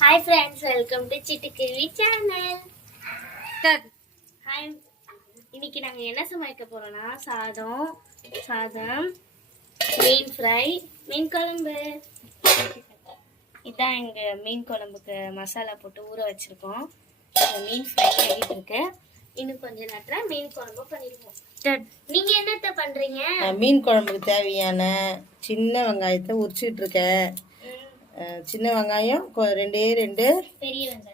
Hi friends welcome to Chittukuruvi channel hi இன்னைக்கு நாங்கள் என்ன சமைக்க போறோம்னா சாதம் சாதம் மீன் ஃப்ரை மீன் குழம்பு. இதான் எங்கள் மீன் குழம்புக்கு மசாலா போட்டு ஊற வச்சுருக்கோம். மீன் ஃப்ரை ஆகிட்டு இருக்கு. இன்னும் கொஞ்ச நேரத்தில் மீன் குழம்பு பண்ணிடுவோம். நீங்கள் என்னத்த பண்ணுறீங்க மீன் குழம்புக்கு தேவையான சின்ன வெங்காயத்தை உரிச்சிட்டு இருக்கேன். சின்ன வெங்காயம் ரெண்டே ரெண்டு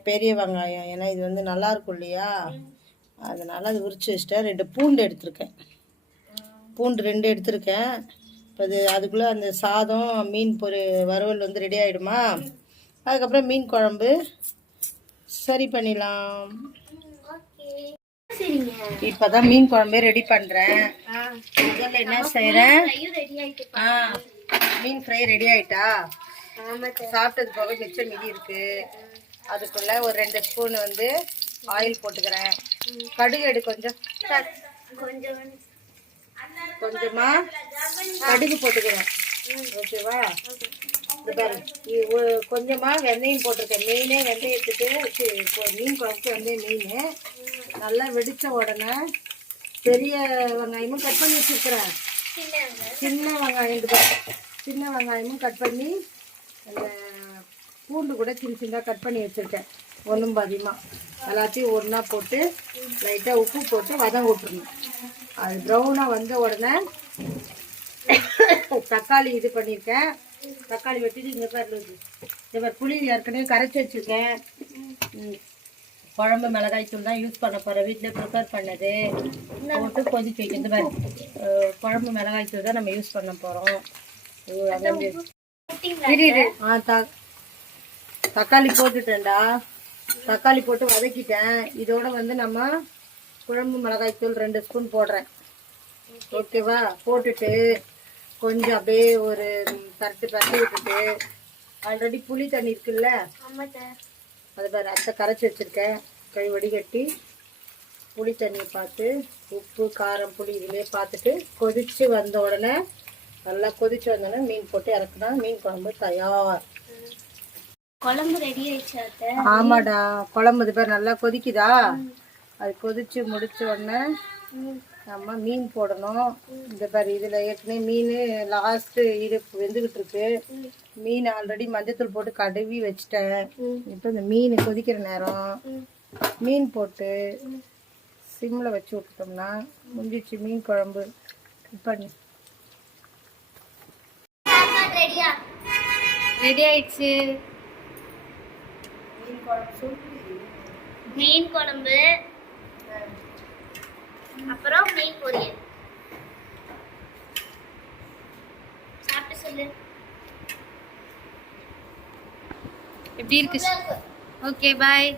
பெரிய வெங்காயம். ஏன்னா இது வந்து நல்லா இருக்கும் இல்லையா? அதனால அது உரிச்சு வச்சிட்டேன். ரெண்டு பூண்டு எடுத்திருக்கேன். பூண்டு ரெண்டு எடுத்திருக்கேன். இப்போ அது அதுக்குள்ளே அந்த சாதம் மீன் பொரி வறுவல் வந்து ரெடி ஆகிடுமா அதுக்கப்புறம் மீன் குழம்பு. சரி பண்ணிடலாம். இப்போ தான் மீன் குழம்பே ரெடி பண்ணுறேன் முதல்ல என்ன ஆ. மீன் ஃப்ரை ரெடி ஆயிட்டா? ஆமாம் சாப்பிட்டது போக மிச்சம் மிதி இருக்கு. அதுக்குள்ள ஒரு ரெண்டு ஸ்பூன் வந்து ஆயில் போட்டுக்கிறேன். கடுகு எடு கொஞ்சம். கொஞ்சம் கொஞ்சமா கடுகு போட்டுக்கிறேன். ஓகேவா? கொஞ்சமாக கொஞ்சமா வெந்தயம் போட்டிருக்கேன். மெயினே வெந்தயத்துக்கு இப்போ மீன் குழம்புக்கு வந்து மீன் நல்லா வெடிச்ச உடனே பெரிய வெங்காயமும் கட் பண்ணி வச்சிருக்கிறேன். சின்ன வெங்காயம் சின்ன வெங்காயமும் கட் பண்ணி அந்த பூண்டு கூட சின்ன சின்னதாக கட் பண்ணி வச்சுருக்கேன். ஒன்றும் பாதியமாக எல்லாத்தையும் ஒன்றா போட்டு லைட்டாக உப்பு போட்டு வதங்க விட்டுருணும் அது ப்ரௌனாக வந்த உடனே தக்காளி இது பண்ணியிருக்கேன். தக்காளி வெட்டிட்டு இங்கே பேர் இந்த மாதிரி புளி ஏற்கனவே கரைச்சி வச்சுருக்கேன். குழம்பு மிளகாய் தூள் தான் யூஸ் பண்ண போகிறேன் வீட்டில் ப்ரிப்பேர் பண்ணது. போட்டு கொதிக்க வைக்க இந்த மாதிரி குழம்பு மிளகாய் தூள் தான் நம்ம யூஸ் பண்ண போகிறோம் ஆ தக்காளி போட்டுட்டேன்டா. தக்காளி போட்டு வதக்கிட்டேன். இதோட வந்து நம்ம குழம்பு மிளகாய் தூள் ரெண்டு ஸ்பூன் போடுறேன். ஓகேவா போட்டுட்டு கொஞ்சம் அப்படியே ஒரு பரட்டு பரட்டி விட்டுட்டு ஆல்ரெடி புளி தண்ணி இருக்குல்ல? அது பாரு அத்தை கரைச்சி வச்சிருக்கேன். கை வடிகட்டி புளி தண்ணியை பார்த்து உப்பு காரம் புளி இதுலேயே பார்த்துட்டு கொதிச்சு வந்த உடனே நல்லா கொதிச்சு வந்தோடனே மீன் போட்டு இறக்குனா மீன் குழம்பு தயார். குழம்பு ரெடி ஆயிடுச்சு ஆமாடா குழம்பு இது பேர் நல்லா கொதிக்குதா? அது கொதிச்சு முடிச்ச உடனே நம்ம மீன் போடணும். இந்த பாரு இதுல ஏற்கனவே மீன் லாஸ்ட் இது வெந்துகிட்டு இருக்கு மீன் ஆல்ரெடி மஞ்சத்தூள் போட்டு கழுவி வச்சுட்டேன். இப்போ இந்த மீன் கொதிக்கிற நேரம் மீன் போட்டு சிம்ல வச்சு விட்டுட்டோம்னா முடிஞ்சிச்சு மீன் குழம்பு. கட் ரெடி ஆயிடுச்சு. மீன் குழம்பு மீன் குழம்பு. அப்புறம் மீன் பொரியல். சாப்பிட்டு சொல்லு. எப்படி இருக்கு? Okay bye